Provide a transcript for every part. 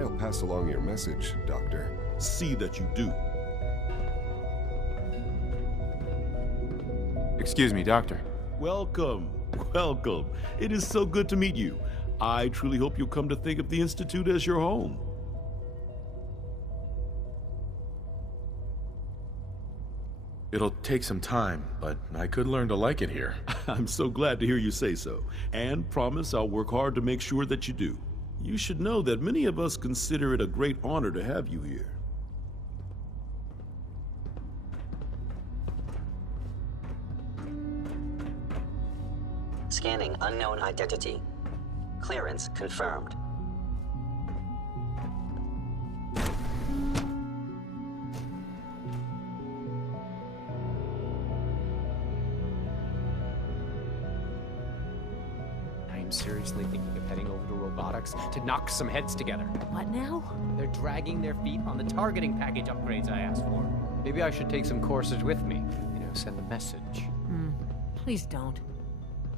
I'll pass along your message, Doctor. See that you do. Excuse me, Doctor. Welcome. Welcome. It is so good to meet you. I truly hope you'll come to think of the Institute as your home. It'll take some time, but I could learn to like it here. I'm so glad to hear you say so, and promise I'll work hard to make sure that you do. You should know that many of us consider it a great honor to have you here. Scanning unknown identity. Clearance confirmed. I'm seriously thinking of heading over to robotics to knock some heads together. What now? They're dragging their feet on the targeting package upgrades I asked for. Maybe I should take some courses with me. Send a message. Please don't.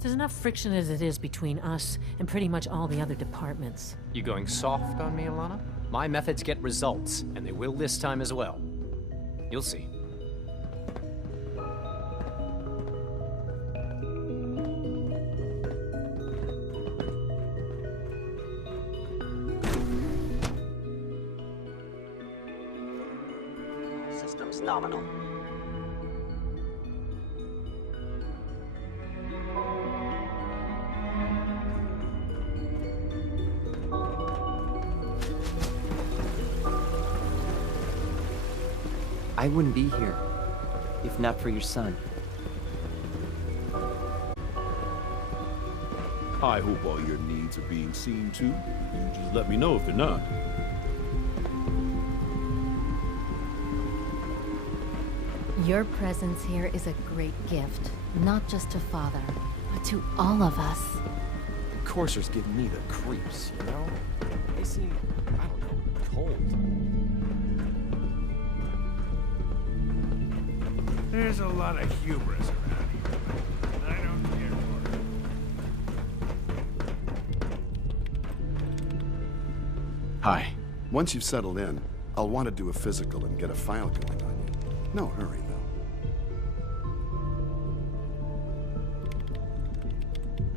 There's enough friction as it is between us and pretty much all the other departments. You going soft on me, Alana? My methods get results, and they will this time as well. You'll see. Systems nominal. I wouldn't be here if not for your son. I hope all your needs are being seen to. You just let me know if they're not. Your presence here is a great gift, not just to Father, but to all of us. The coursers give me the creeps, you know? They seem, I don't know, cold. There's a lot of hubris around here, but I don't care for it. Hi. Once you've settled in, I'll want to do a physical and get a file going on you. No hurry, though.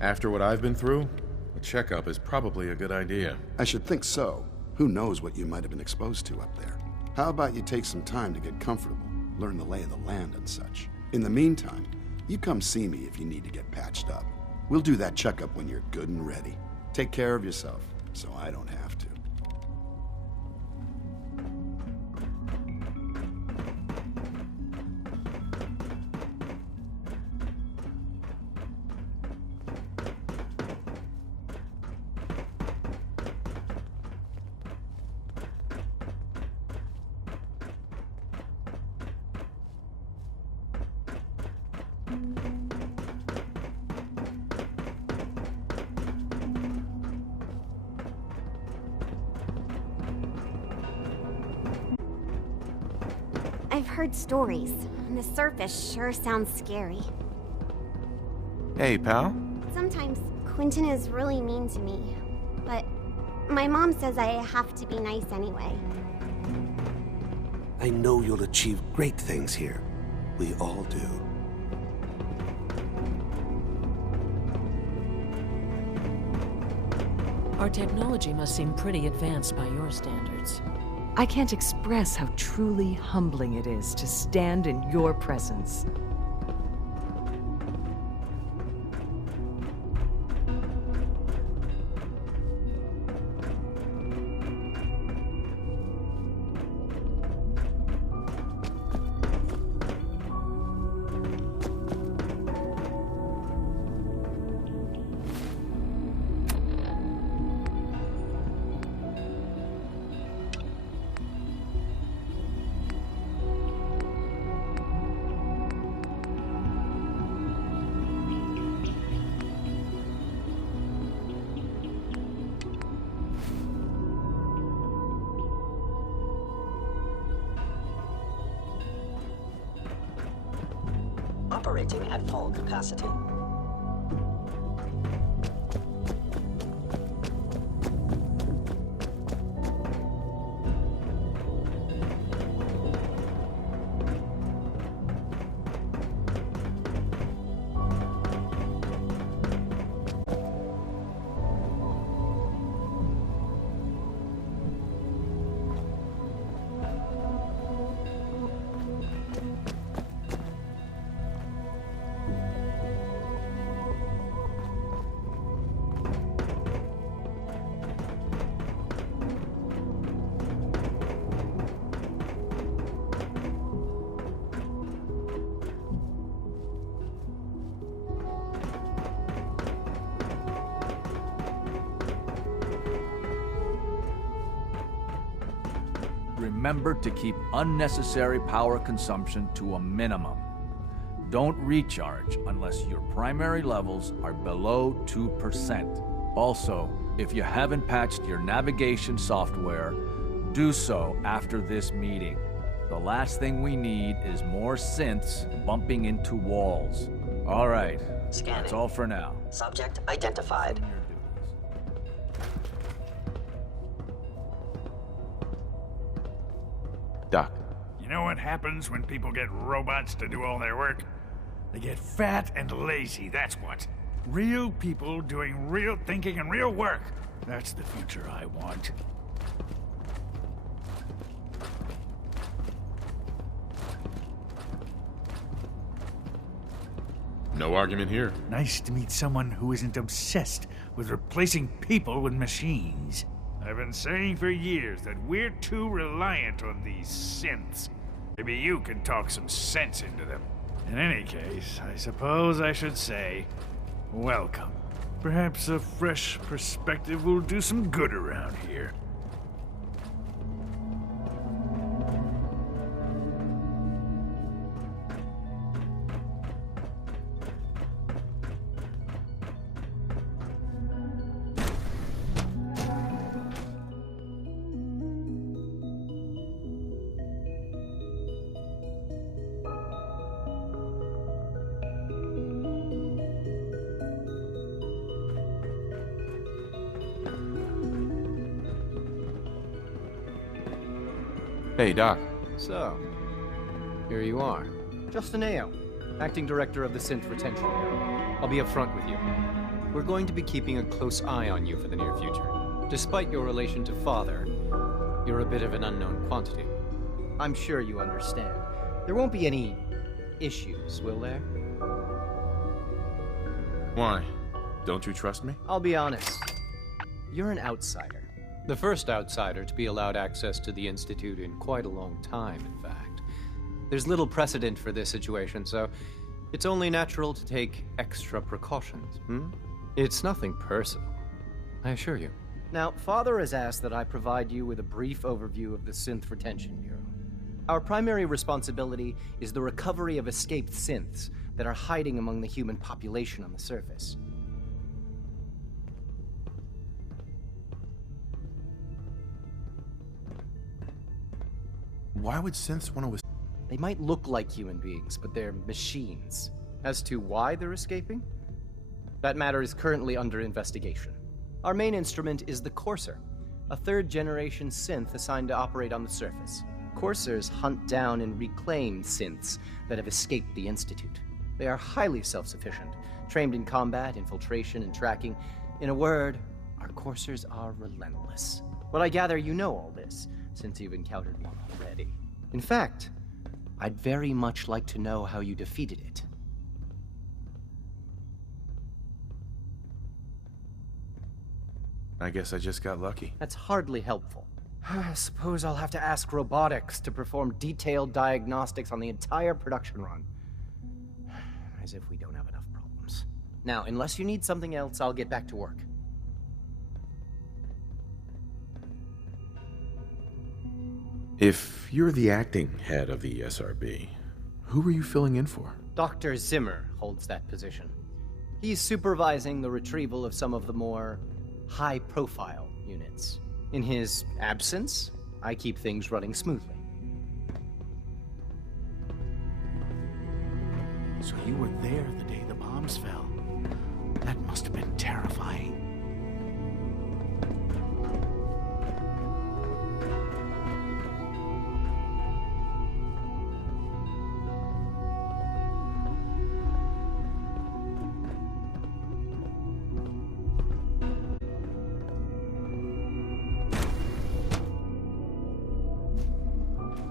After what I've been through, a checkup is probably a good idea. I should think so. Who knows what you might have been exposed to up there? How about you take some time to get comfortable, learn the lay of the land and such. In the meantime, you come see me if you need to get patched up. We'll do that checkup when you're good and ready. Take care of yourself, so I don't have to. I've heard stories, and the surface sure sounds scary. Hey, pal. Sometimes Quentin is really mean to me, but my mom says I have to be nice anyway. I know you'll achieve great things here. We all do. Our technology must seem pretty advanced by your standards. I can't express how truly humbling it is to stand in your presence. Operating at full capacity. Remember to keep unnecessary power consumption to a minimum. Don't recharge unless your primary levels are below 2%. Also, if you haven't patched your navigation software, do so after this meeting. The last thing we need is more synths bumping into walls. All right, Scanning. That's all for now. Subject identified. Doc. You know what happens when people get robots to do all their work? They get fat and lazy, that's what. Real people doing real thinking and real work. That's the future I want. No argument here. Nice to meet someone who isn't obsessed with replacing people with machines. I've been saying for years that we're too reliant on these synths. Maybe you can talk some sense into them. In any case, I suppose I should say, welcome. Perhaps a fresh perspective will do some good around here. Hey, Doc. So, here you are. Justin Ao, Acting Director of the Synth Retention Bureau. I'll be upfront with you. We're going to be keeping a close eye on you for the near future. Despite your relation to Father, you're a bit of an unknown quantity. I'm sure you understand. There won't be any issues, will there? Why? Don't you trust me? I'll be honest. You're an outsider. The first outsider to be allowed access to the Institute in quite a long time, in fact. There's little precedent for this situation, so it's only natural to take extra precautions, It's nothing personal, I assure you. Now, Father has asked that I provide you with a brief overview of the Synth Retention Bureau. Our primary responsibility is the recovery of escaped synths that are hiding among the human population on the surface. Why would synths want to... They might look like human beings, but they're machines. As to why they're escaping? That matter is currently under investigation. Our main instrument is the Courser, a third-generation synth assigned to operate on the surface. Coursers hunt down and reclaim synths that have escaped the Institute. They are highly self-sufficient, trained in combat, infiltration, and tracking. In a word, our Coursers are relentless. But I gather you know all this, since you've encountered one already. In fact, I'd very much like to know how you defeated it. I guess I just got lucky. That's hardly helpful. I suppose I'll have to ask robotics to perform detailed diagnostics on the entire production run. As if we don't have enough problems. Now, unless you need something else, I'll get back to work. If you're the acting head of the SRB, who are you filling in for? Dr. Zimmer holds that position. He's supervising the retrieval of some of the more high-profile units. In his absence, I keep things running smoothly. So you were there the day the bombs fell. That must have been terrifying.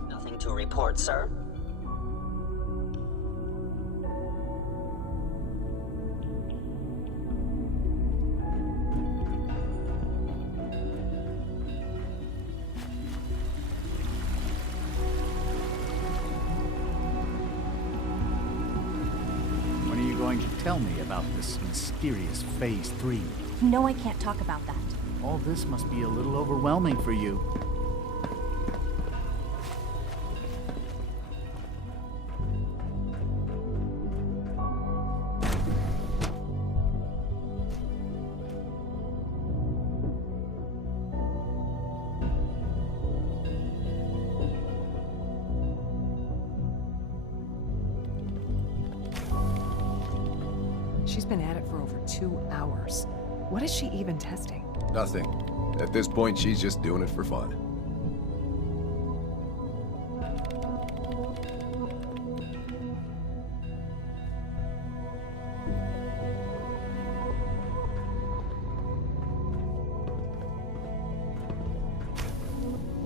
Nothing to report, sir. When are you going to tell me about this mysterious Phase 3? You know I can't talk about that. All this must be a little overwhelming for you. She's been at it for over 2 hours. What is she even testing? Nothing. At this point, she's just doing it for fun.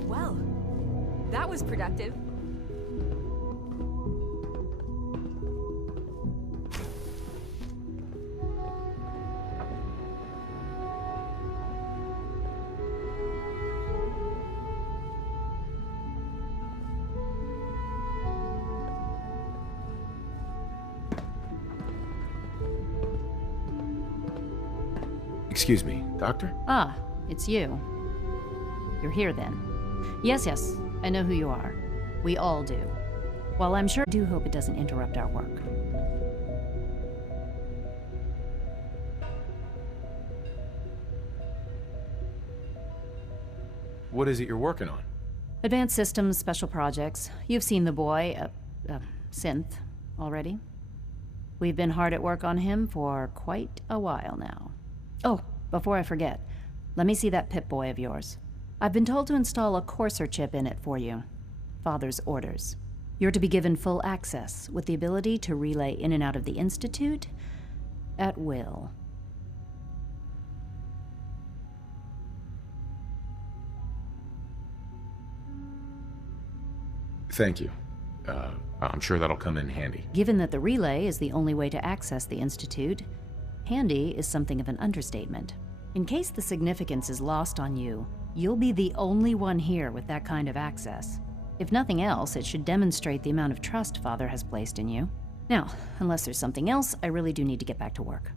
Well, that was productive. Excuse me, Doctor? Ah, it's you. You're here then. Yes, I know who you are. We all do. Well, I'm sure I do hope it doesn't interrupt our work. What is it you're working on? Advanced Systems, Special Projects. You've seen the boy, Synth, already. We've been hard at work on him for quite a while now. Oh, before I forget, let me see that Pip-Boy of yours. I've been told to install a Courser chip in it for you. Father's orders. You're to be given full access, with the ability to relay in and out of the Institute at will. Thank you. I'm sure that'll come in handy. Given that the relay is the only way to access the Institute, handy is something of an understatement. In case the significance is lost on you, you'll be the only one here with that kind of access. If nothing else, it should demonstrate the amount of trust Father has placed in you. Now, unless there's something else, I really do need to get back to work.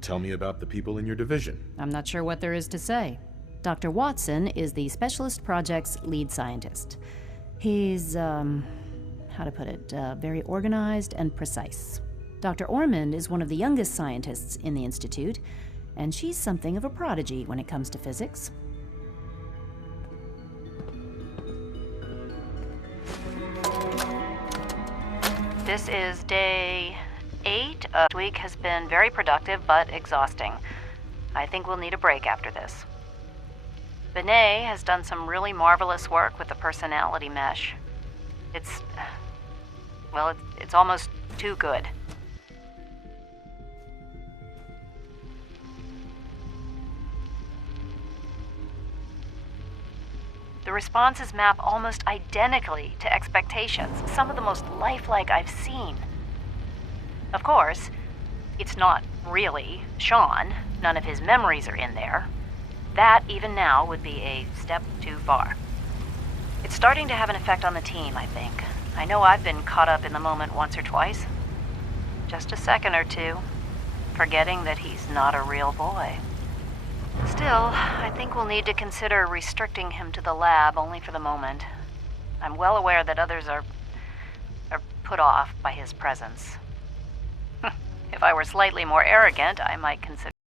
Tell me about the people in your division. I'm not sure what there is to say. Dr. Watson is the Specialist Project's lead scientist. He's, how to put it, very organized and precise. Dr. Ormond is one of the youngest scientists in the Institute, and she's something of a prodigy when it comes to physics. This is day 8. This week has been very productive, but exhausting. I think we'll need a break after this. Benet has done some really marvelous work with the personality mesh. It's almost too good. The responses map almost identically to expectations, some of the most lifelike I've seen. Of course, it's not really Sean. None of his memories are in there. That, even now, would be a step too far. It's starting to have an effect on the team, I think. I know I've been caught up in the moment once or twice. Just a second or two, forgetting that he's not a real boy. Still, I think we'll need to consider restricting him to the lab only for the moment. I'm well aware that others are put off by his presence. If I were slightly more arrogant, I might consider